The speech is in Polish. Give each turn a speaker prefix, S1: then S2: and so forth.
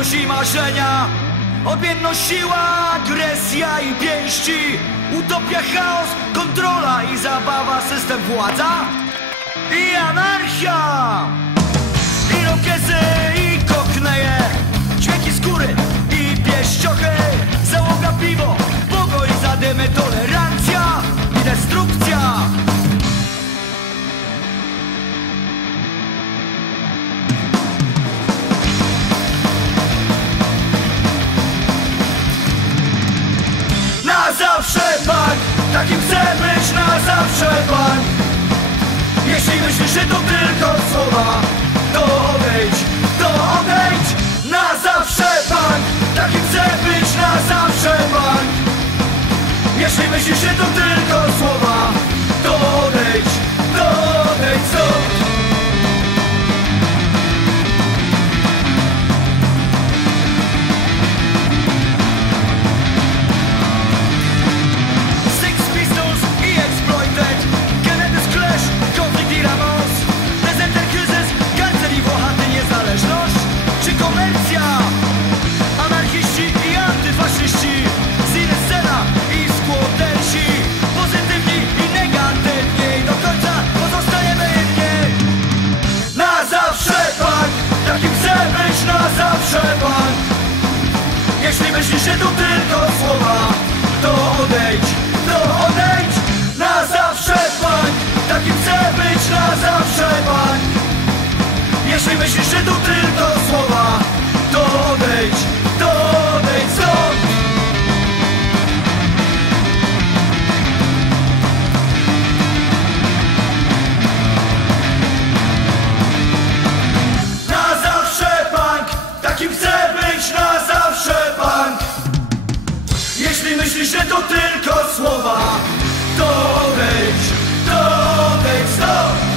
S1: i marzenia Odmienność, siła, agresja i pięści. Utopia, chaos, kontrola i zabawa System, władza i anarchia zawsze bank, takim chcę być na zawsze bank Jeśli myślisz, że to tylko słowa To odejdź, to odejdź Na zawsze bank, takim chcę być na zawsze bank Jeśli myślisz, że to tylko słowa jeśli że to tylko słowa To odejdź, to odejdź. Na zawsze bank Takim chcę być na zawsze bank Jeśli myślisz, że to tylko to tylko słowa Dodejdź, dodejdź, stop!